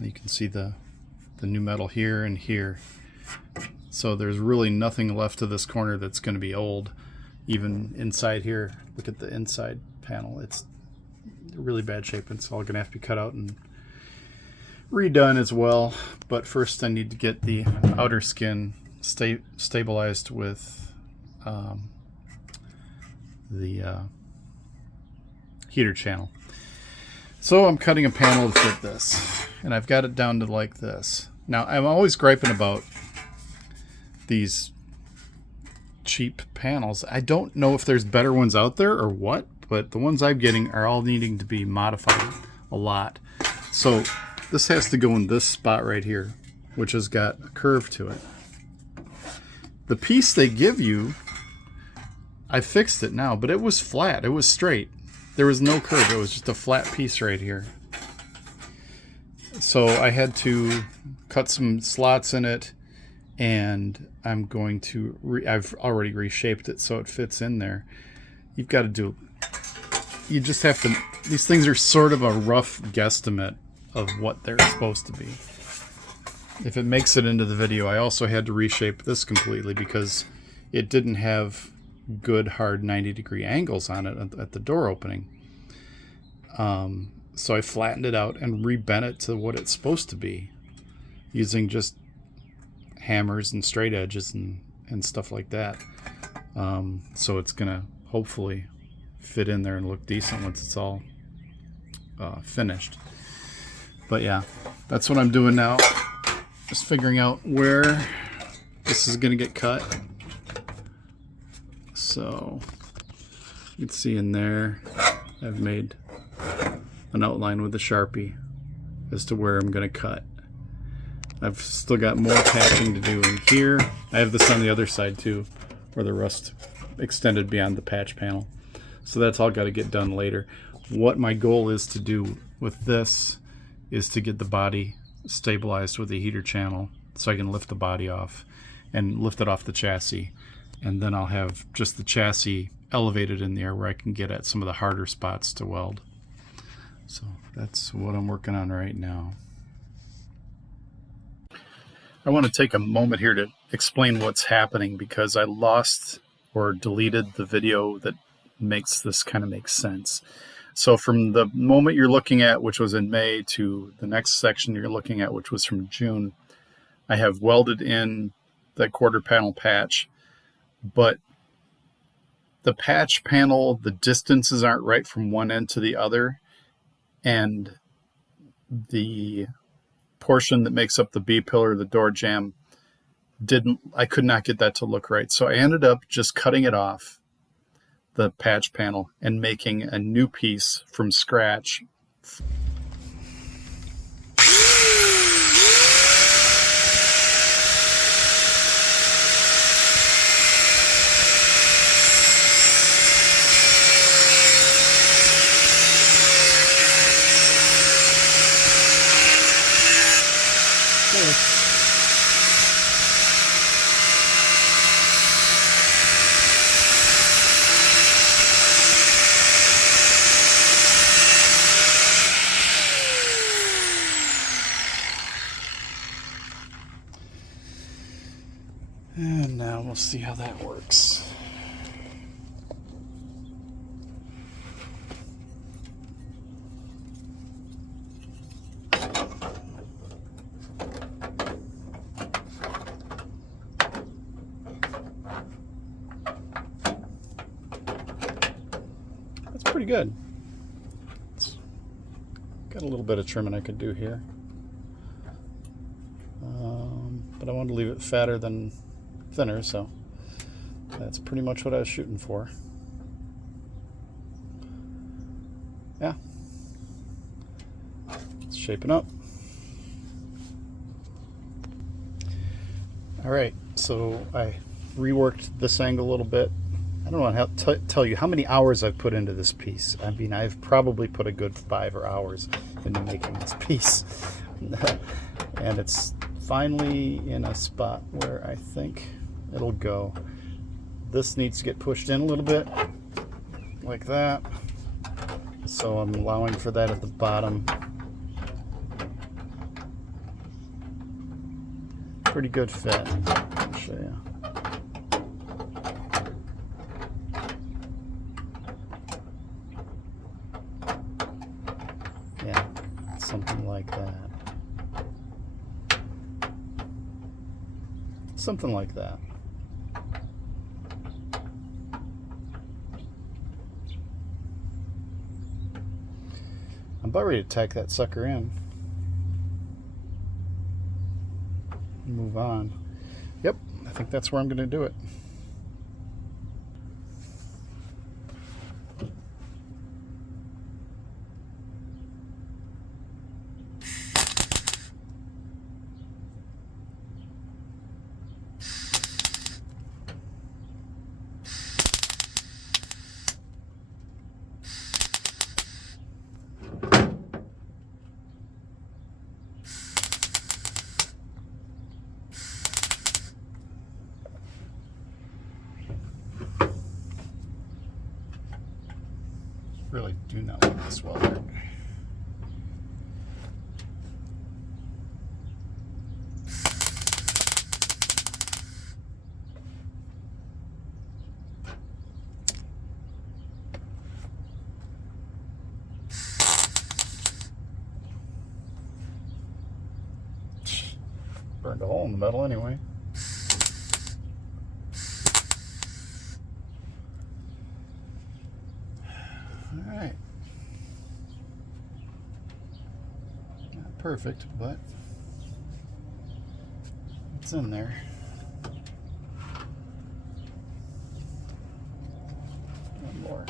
You can see the new metal here and here. So there's really nothing left of this corner that's going to be old. Even inside here, look at the inside panel. It's really bad shape. It's all going to have to be cut out and redone as well. But first I need to get the outer skin stabilized with the heater channel. So I'm cutting a panel to fit this, and I've got it down to like this. Now I'm always griping about these cheap panels. I don't know if there's better ones out there or what, but the ones I'm getting are all needing to be modified a lot. So this has to go in this spot right here, which has got a curve to it. The piece they give you, I fixed it now, but it was flat. It was straight. There was no curve. It was just a flat piece right here. So I had to cut some slots in it, and I'm going to I've already reshaped it so it fits in there. You've got to do, you just have to, these things are sort of a rough guesstimate of what they're supposed to be. If it makes it into the video, I also had to reshape this completely because it didn't have good hard 90-degree angles on it at the door opening. So I flattened it out and rebent it to what it's supposed to be using just hammers and straight edges and stuff like that. So it's gonna hopefully fit in there and look decent once it's all finished. But yeah, that's what I'm doing now. Just figuring out where this is gonna get cut. So you can see in there I've made an outline with a Sharpie as to where I'm going to cut. I've still got more patching to do in here. I have this on the other side too, where the rust extended beyond the patch panel. So that's all got to get done later. What my goal is to do with this is to get the body stabilized with the heater channel so I can lift the body off and lift it off the chassis. And then I'll have just the chassis elevated in the air where I can get at some of the harder spots to weld. So that's what I'm working on right now. I want to take a moment here to explain what's happening because I lost or deleted the video that makes this kind of make sense. So from the moment you're looking at, which was in May, to the next section you're looking at, which was from June, I have welded in that quarter panel patch. But the patch panel, the distances aren't right from one end to the other, and the portion that makes up the B-pillar, the door jamb, I could not get that to look right. So I ended up just cutting it off, the patch panel, and making a new piece from scratch. And now we'll see how that works. That's pretty good. It's got a little bit of trimming I could do here. But I wanted to leave it fatter than thinner, so that's pretty much what I was shooting for. Yeah, it's shaping up. All right, so I reworked this angle a little bit. I don't know how to tell you how many hours I've put into this piece. I mean, I've probably put a good 5 hours into making this piece. And it's finally in a spot where I think it'll go. This needs to get pushed in a little bit, like that. So I'm allowing for that at the bottom. pretty good fit. I'll show you. Yeah, something like that. Something like that. I'm about ready to tack that sucker in. Move on. Yep, I think that's where I'm going to do it. Really do not like this welder. Burned a hole in the metal anyway. Alright. Not perfect, but it's in there. One more.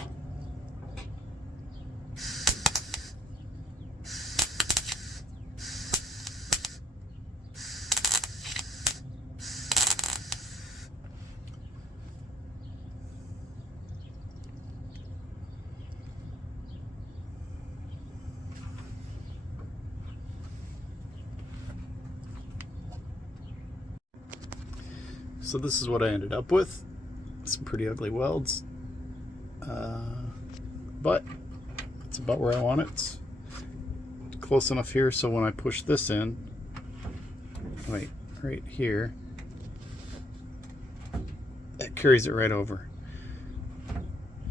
So this is what I ended up with. Some pretty ugly welds. But it's about where I want it. It's close enough here so when I push this in, right here, it carries it right over.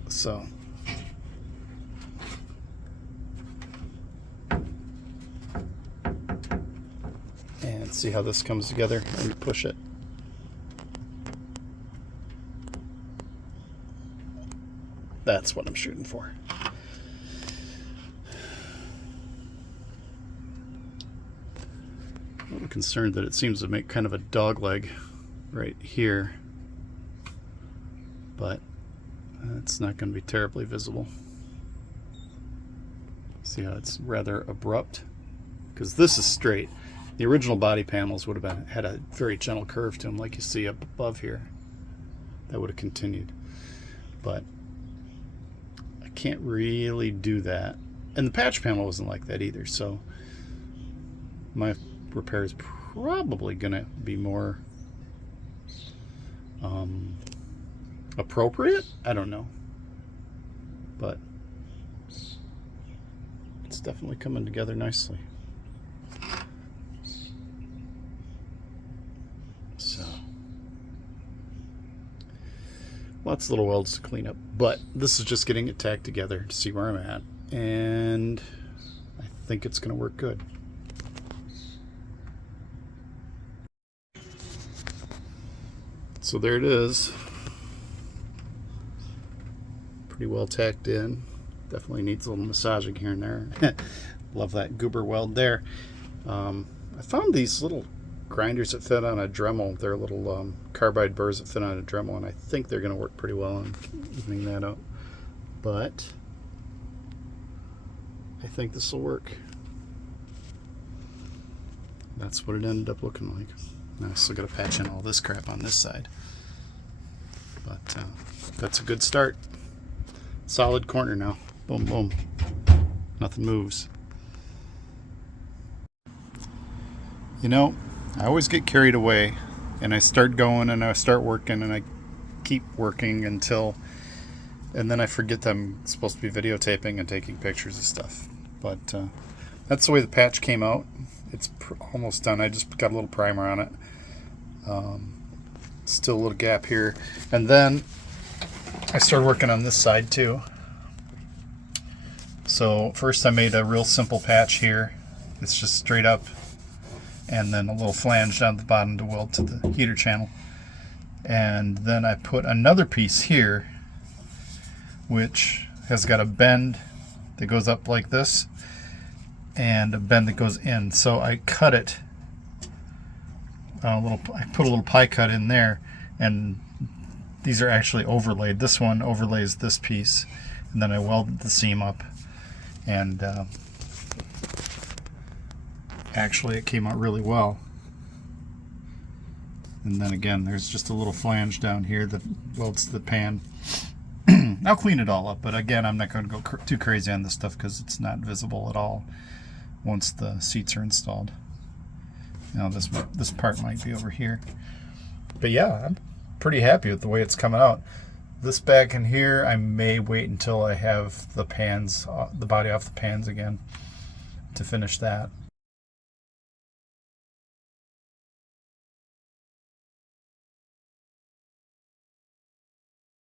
So and see how this comes together. Let me push it. That's what I'm shooting for. A little concerned that it seems to make kind of a dog leg right here, but it's not going to be terribly visible. See how it's rather abrupt? Because this is straight. The original body panels would have had a very gentle curve to them, like you see up above here. That would have continued. But I can't really do that. And the patch panel wasn't like that either, so my repair is probably going to be more appropriate. I don't know. But it's definitely coming together nicely. So lots of little welds to clean up, but this is just getting it tacked together to see where I'm at, and I think it's going to work good. So there it is. Pretty well tacked in. Definitely needs a little massaging here and there. Love that goober weld there. I found these little grinders that fit on a Dremel. They're little carbide burrs that fit on a Dremel, and I think they're going to work pretty well on evening that out. But I think this will work. That's what it ended up looking like. Now I still got to patch in all this crap on this side. But that's a good start. Solid corner now. Boom, boom. Nothing moves. You know, I always get carried away, and I start going and I start working and I keep working until, and then I forget that I'm supposed to be videotaping and taking pictures of stuff. But that's the way the patch came out. It's almost done. I just got a little primer on it. Still a little gap here. And then I started working on this side too. So first I made a real simple patch here. It's just straight up, and then a little flange down the bottom to weld to the heater channel. And then I put another piece here, which has got a bend that goes up like this, and a bend that goes in. So I cut it I put a little pie cut in there, and these are actually overlaid. This one overlays this piece, and then I welded the seam up, and actually it came out really well. And then again, there's just a little flange down here that welds to the pan. I'll clean it all up, but again, I'm not going to go too crazy on this stuff because it's not visible at all once the seats are installed. Now this part might be over here, but yeah, I'm pretty happy with the way it's coming out. This back in here, I may wait until I have the pans, the body off the pans again, to finish that.